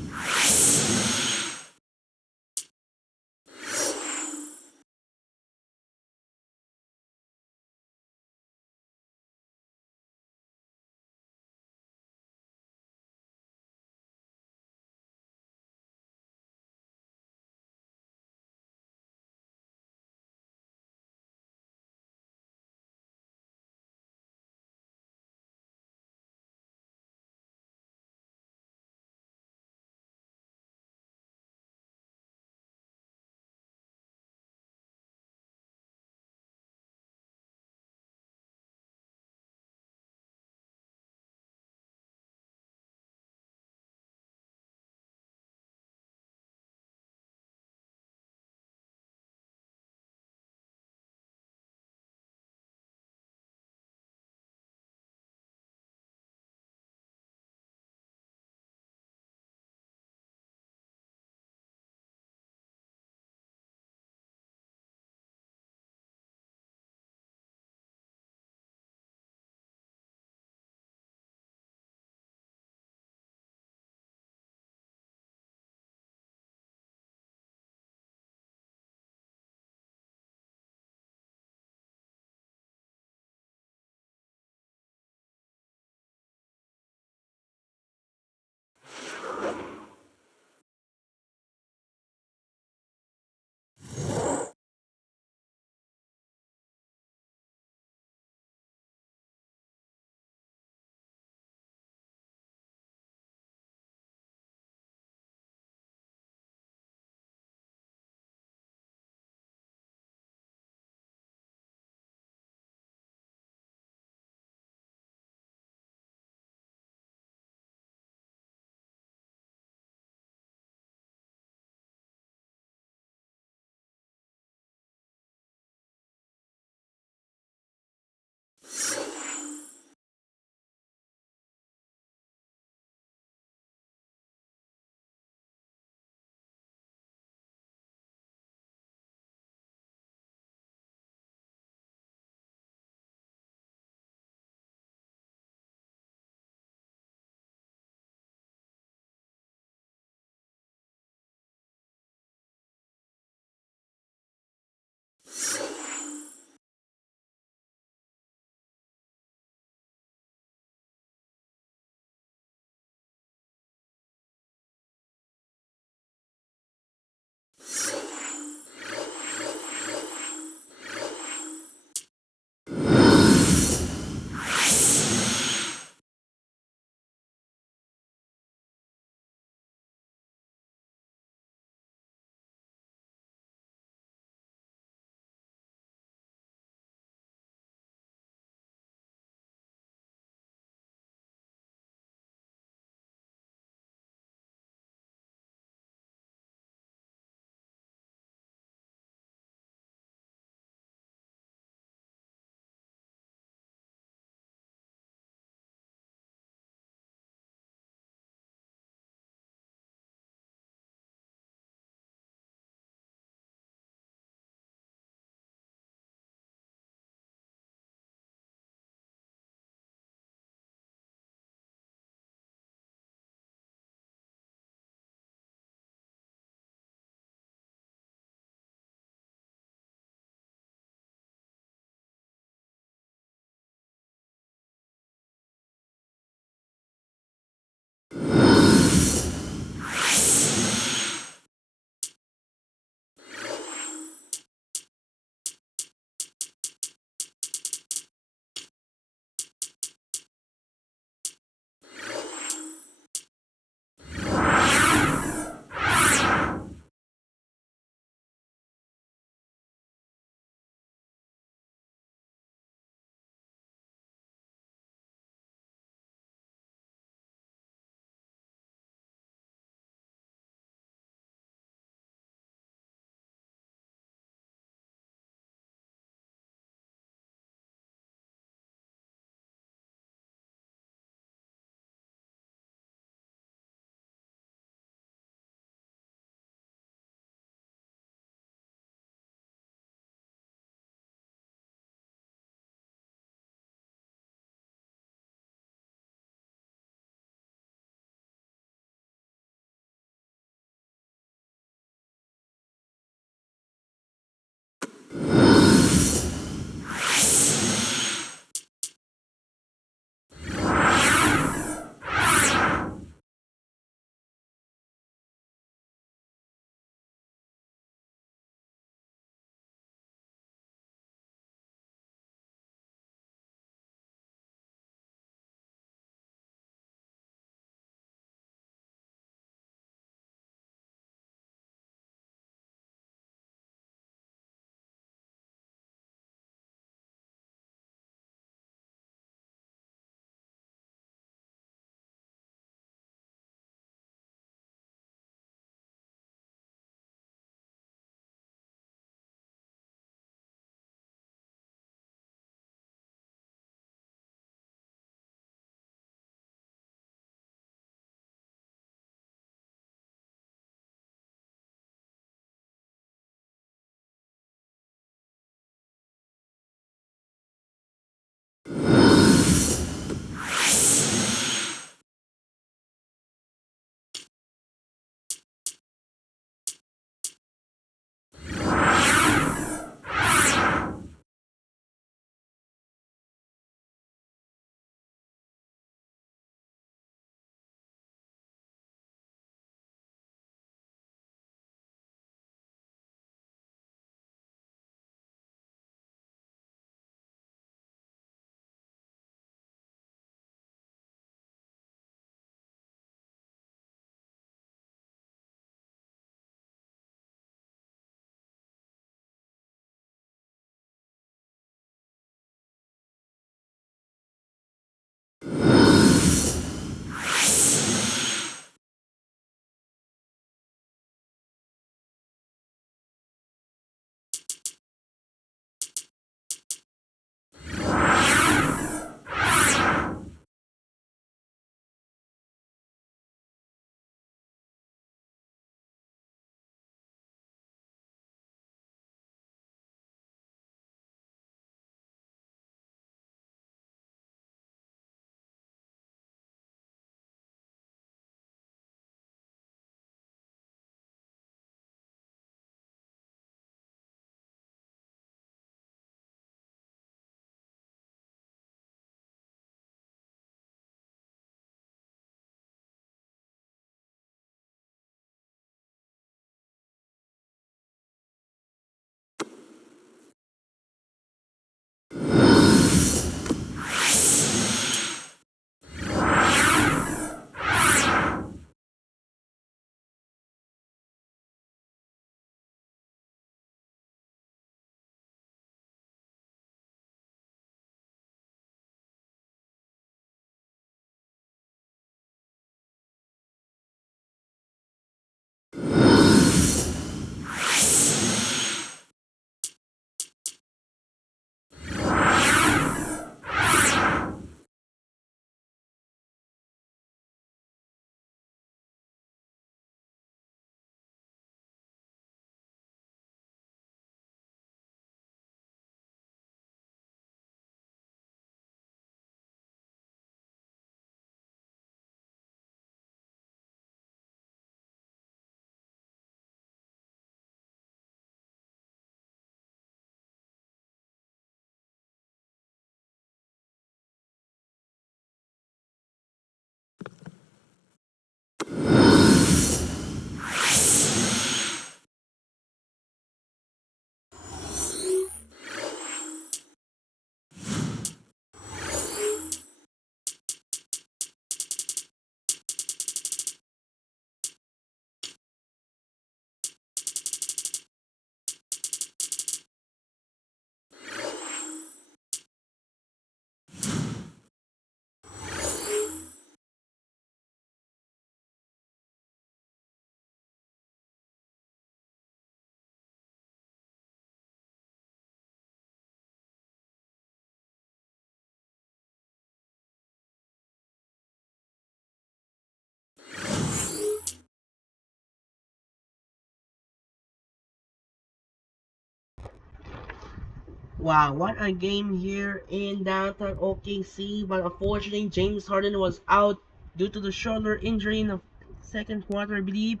Wow, what a game here in downtown OKC, but unfortunately James Harden was out due to the shoulder injury in the second quarter, I believe.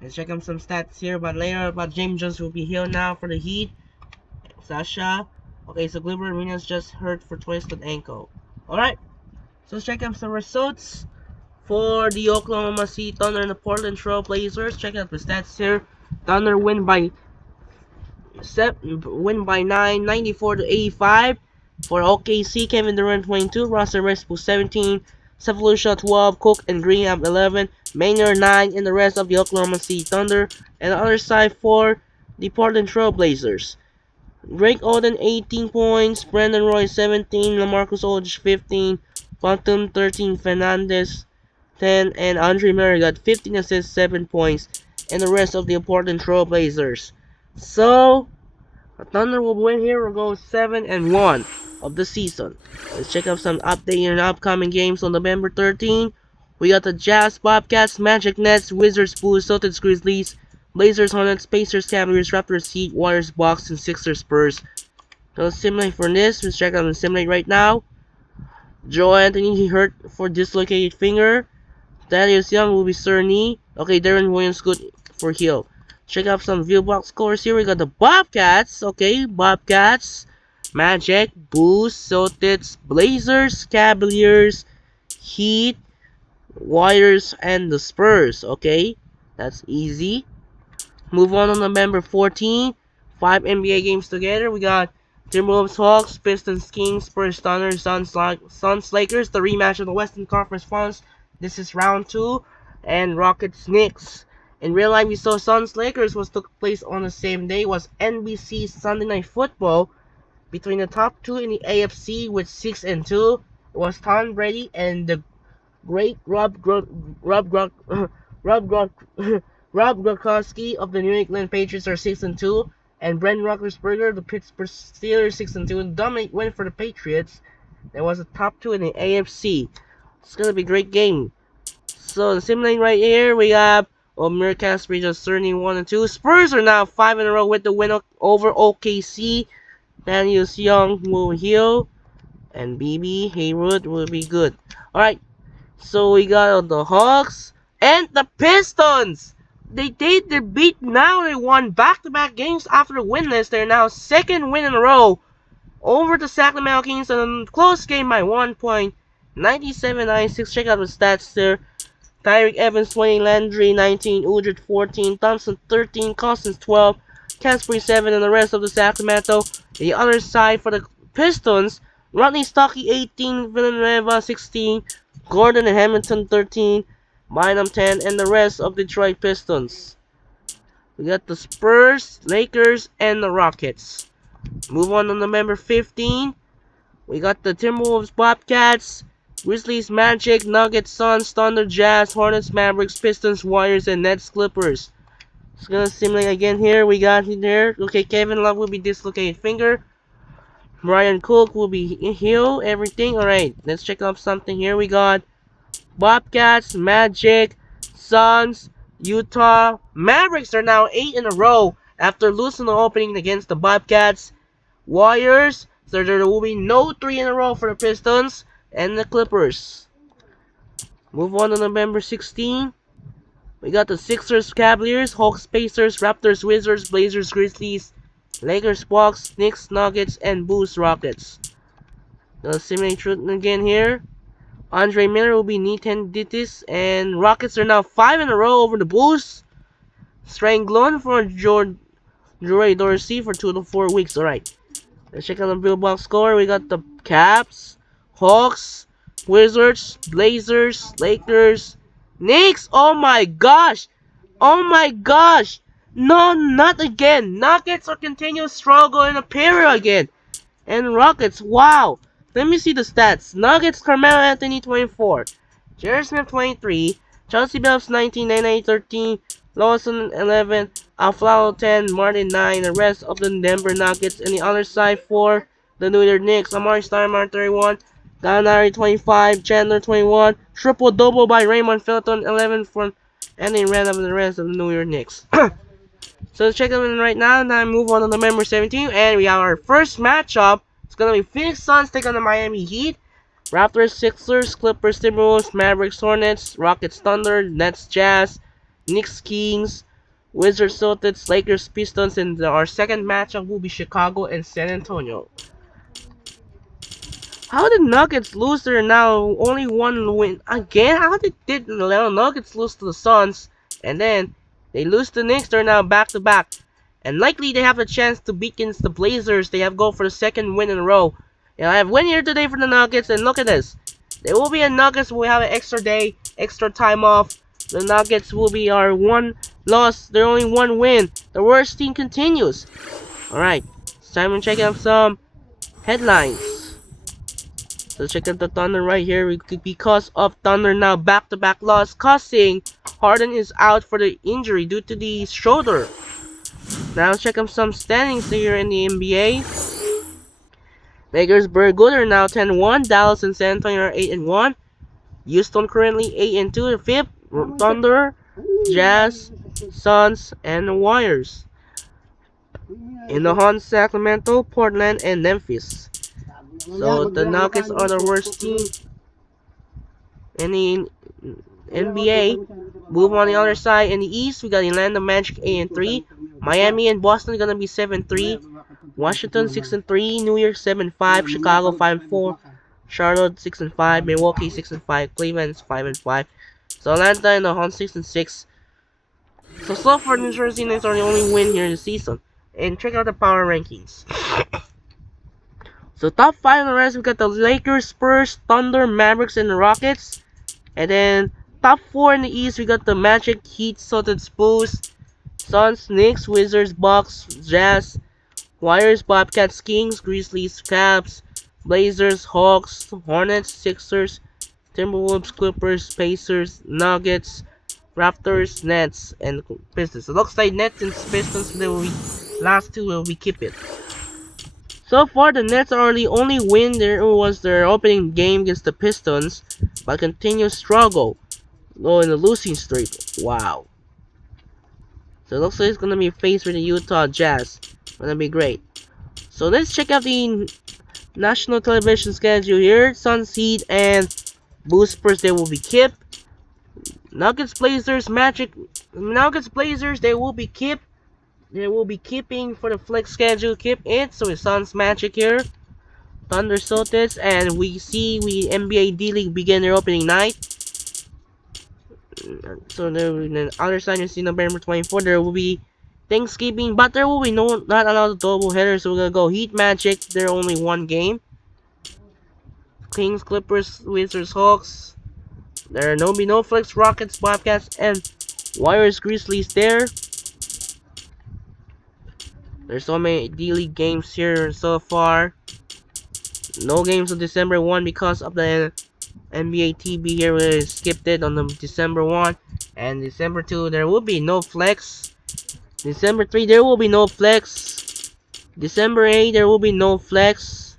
Let's check out some stats here, but later, but James Jones will be healed now for the Heat. Sasha. Okay, so Gilbert Arenas just hurt for twisted ankle. Alright, so let's check out some results for the Oklahoma City Thunder and the Portland Trail Blazers. Check out the stats here. Thunder win by 9, 94 to 85. For OKC, Kevin Durant 22, Russell Westbrook 17, Cephalusha 12, Cook and Green have 11, Maynard 9, and the rest of the Oklahoma City Thunder. And the other side for the Portland Trail Blazers. Drake Oden 18 points, Brandon Roy 17, LaMarcus Aldridge 15, Phantom 13, Fernandez 10, and Andre Murray got 15 assists, 7 points, and the rest of the Portland Trail Blazers. So, the Thunder will win here. We'll go 7-1 of the season. Let's check out some update in upcoming games on November 13. We got the Jazz, Bobcats, Magic, Nets, Wizards, Bulls, Celtics, Grizzlies, Blazers, Hornets, Pacers, Cavaliers, Raptors, Heat, Warriors, Bucks, and Sixers, Spurs. So let's simulate for this. Let's check out the simulate right now. Joe Anthony, he hurt for dislocated finger. Thaddeus Young will be sore knee. Okay, Darren Williams good for heel. Check out some view box scores here. We got the Bobcats. Okay, Bobcats, Magic, Bulls, Celtics, Blazers, Cavaliers, Heat, Warriors, and the Spurs. Okay, that's easy. Move on November 14. 5 NBA games together. We got Timberwolves, Hawks, Pistons, Kings, Spurs, Thunder, Suns, Lakers. The rematch of the Western Conference Finals. This is round 2. And Rockets, Knicks. In real life, we saw Suns Lakers was took place on the same day. It was NBC Sunday Night Football between the top 2 in the AFC with 6-2. It was Tom Brady and the great Rob Gronkowski of the New England Patriots are 6-2, and Brent Roethlisberger, the Pittsburgh Steelers, 6-2, and dominate win for the Patriots. That was the top 2 in the AFC. It's gonna be a great game. So the simulating right here, we have Americans just 31-2. Spurs are now 5 in a row with the win over OKC. Thaddeus Young will heal, and BB Haywood will be good. Alright, so we got the Hawks and the Pistons. They beat now. They won back-to-back games after winless. They're now second win in a row over the Sacramento Kings in a close game by 1 point. 97-96. Check out the stats there. Tyreek Evans 20, Landry 19, Udrich 14, Thompson 13, Cousins 12, Casper 7, and the rest of the Sacramento. The other side for the Pistons, Rodney Stockey 18, Villanueva 16, Gordon and Hamilton 13, Bynum 10, and the rest of Detroit Pistons. We got the Spurs, Lakers, and the Rockets. Move on to November 15. We got the Timberwolves, Bobcats, Grizzlies, Magic, Nuggets, Suns, Thunder, Jazz, Hornets, Mavericks, Pistons, Warriors, and Nets, Clippers. It's gonna simulate again here. We got there. Okay, Kevin Love will be dislocated finger. Brian Cook will be healed. Everything. Alright, let's check out something here. We got Bobcats, Magic, Suns, Utah. Mavericks are now 8 in a row after losing the opening against the Bobcats. Warriors. So there will be no 3 in a row for the Pistons and the Clippers. Move on to November 16. We got the Sixers, Cavaliers, Hawks, Pacers, Raptors, Wizards, Blazers, Grizzlies, Lakers, Bucks, Knicks, Nuggets, and Bulls, Rockets. The simulation again here. Andre Miller will be knee tendinitis, and Rockets are now 5 in a row over the Bulls. Stranglon for Jorey Dorsey for 2 to 4 weeks. Alright. Let's check out the Billboard score. We got the Caps, Hawks, Wizards, Blazers, Lakers, Knicks. Oh my gosh! Oh my gosh! No, not again. Nuggets are continuous struggle in a period again. And Rockets, wow. Let me see the stats. Nuggets, Carmelo Anthony 24, J.R. Smith 23, Chauncey Billups 19, Nene 13, Lawson 11, Aflalo 10, Martin 9, the rest of the Denver Nuggets. And the other side for the New York Knicks, Amari Stoudemire 31, Gallinari 25, Chandler 21, triple-double by Raymond Felton 11 from, and then ran up the rest of the New York Knicks. So check them in right now. Now move on to November 17th, and we have our first matchup. It's gonna be Phoenix Suns take on the Miami Heat, Raptors, Sixers, Clippers, Timberwolves, Mavericks, Hornets, Rockets, Thunder, Nets, Jazz, Knicks, Kings, Wizards, Celtics, Lakers, Pistons, and our second matchup will be Chicago and San Antonio. How did Nuggets lose their now only one win again? How did the Nuggets lose to the Suns and then they lose to Knicks? They're now back to back, and likely they have a chance to beat against the Blazers. They have go for the second win in a row. And I have win here today for the Nuggets, and look at this. There will be a Nuggets. We have an extra day, extra time off. The Nuggets will be our one loss. They're only one win. The worst team continues. All right, it's time to check out some headlines. So check out the Thunder right here because of Thunder now back-to-back loss, causing Harden is out for the injury due to the shoulder. Now check out some standings here in the NBA. Lakers very good are now 10-1. Dallas and San Antonio are 8-1. Houston currently 8-2. Fifth, Thunder, Jazz, Suns, and the Warriors. In the hunt, Sacramento, Portland, and Memphis. So the Nuggets are the worst team in the NBA. Move on the other side. In the East, we got Orlando Magic 8-3. Miami and Boston gonna be 7-3. Washington 6-3. New York 7-5. Chicago 5-4. Charlotte 6-5. Milwaukee 6-5. Cleveland 5-5. So Atlanta in the hunt 6-6. So far, New Jersey Nets are the only win here in the season. And check out the power rankings. So top 5 in the rest, we got the Lakers, Spurs, Thunder, Mavericks, and the Rockets. And then top 4 in the East, we got the Magic, Heat, Celtics, Bulls, Suns, Knicks, Wizards, Bucks, Jazz, Warriors, Bobcats, Kings, Grizzlies, Cavs, Blazers, Hawks, Hornets, Sixers, Timberwolves, Clippers, Pacers, Nuggets, Raptors, Nets, and Pistons. It looks like Nets and Pistons last two will be keep it. So far, the Nets are the only win there was their opening game against the Pistons, but continue struggle, though in a losing streak. Wow. So it looks like it's gonna be faced with the Utah Jazz. Gonna be great. So let's check out the national television schedule here. Suns, Heat, and Bulls, Spurs, they will be kept. Nuggets, Blazers, Magic. Nuggets, Blazers, they will be kept. They will be keeping for the flex schedule. Keep it. So it's Suns, Magic here. Thunder, Celtics, and we NBA D-League begin their opening night. So there, on the other side, you see November 24th. There will be Thanksgiving, but there will be not allowed double headers. So we're gonna go Heat, Magic. They're only one game. Kings, Clippers, Wizards, Hawks. There will be no flex. Rockets, Bobcats, and Warriors, Grizzlies there. There's so many D-League games here so far. No games on December 1 because of the NBA TV here. We skipped it on the December 1. And December 2, there will be no flex. December 3, there will be no flex. December 8, there will be no flex.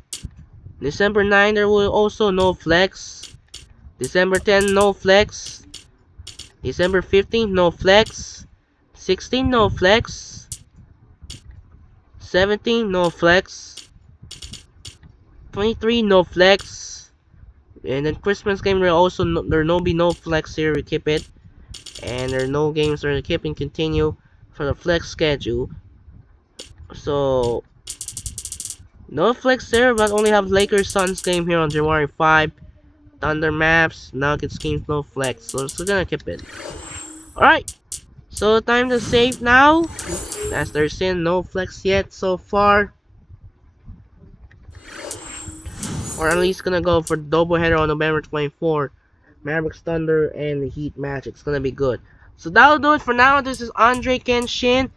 December 9, there will also no flex. December 10, no flex. December 15, no flex. 16, no flex. 17, no flex. 23, no flex. And then Christmas game, there will be no flex here. We keep it. And there are no games that are keeping continue for the flex schedule. So no flex there, but only have Lakers Suns game here on January 5. Thunder Maps, Nuggets games, no flex. So we're gonna keep it. Alright. So time to save now. As there's no flex yet so far. Or at least gonna go for double header on November 24. Mavericks, Thunder, and the Heat Magic. It's gonna be good. So that'll do it for now. This is Andre Kenshin.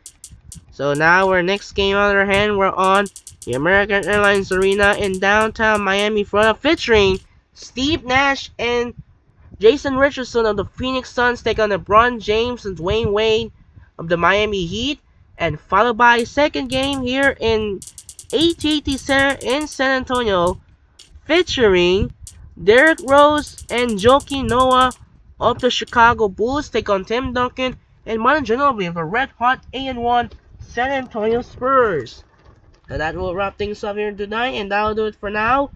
So now our next game on our hand, we're on the American Airlines Arena in downtown Miami, Florida, featuring Steve Nash and Jason Richardson of the Phoenix Suns take on LeBron James and Dwayne Wade of the Miami Heat, and followed by second game here in AT&T Center in San Antonio, featuring Derrick Rose and Joakim Noah of the Chicago Bulls take on Tim Duncan And Manu Ginobili of the red hot 8-1 San Antonio Spurs. And that will wrap things up here tonight, and that'll do it for now.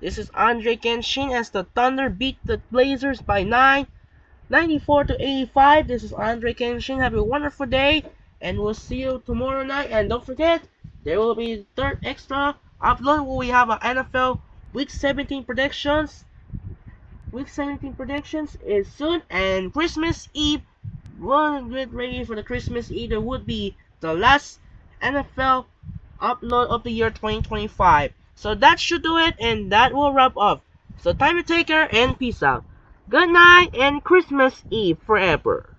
This is Andre Kenshin as the Thunder beat the Blazers by 94-85. This is Andre Kenshin. Have a wonderful day, and we'll see you tomorrow night. And don't forget, there will be third extra upload where we have our NFL Week 17 predictions. Week 17 predictions is soon, and Christmas Eve, we'll get ready for the Christmas Eve. There would be the last NFL upload of the year 2025. So that should do it, and that will wrap up. So time to take care and peace out. Good night and Christmas Eve forever.